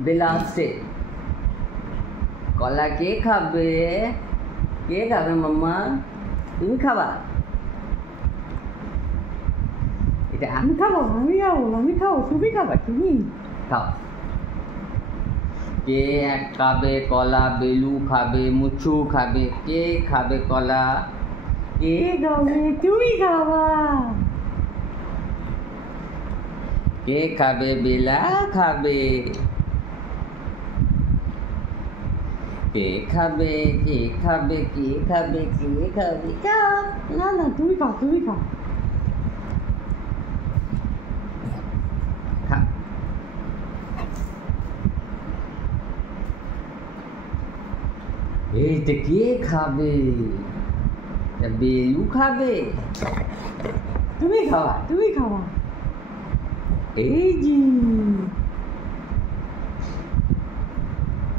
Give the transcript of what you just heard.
বেলাস্টে কলা কে খাবে? কে খাবে মাম্মা? তুমি খাবা? এটা আমি খাবো, আমি খাবো, তুমি খাবা, তুমি খাও। কে খাবে কলা? বেলু খাবে, মুচু খাবে। কে খাবে কলা? কে খাবে? তুমি খাবা। কে খাবে? বেলা খাবে। কে খাবে? কে খাবে? কে খাবে? কে খাবে? না না, তুমি খাও, তুমি খাও। এইটা কে খাবে? বেলু খাবে। তুমি খাওয়া, তুমি খাওয়া। এই জি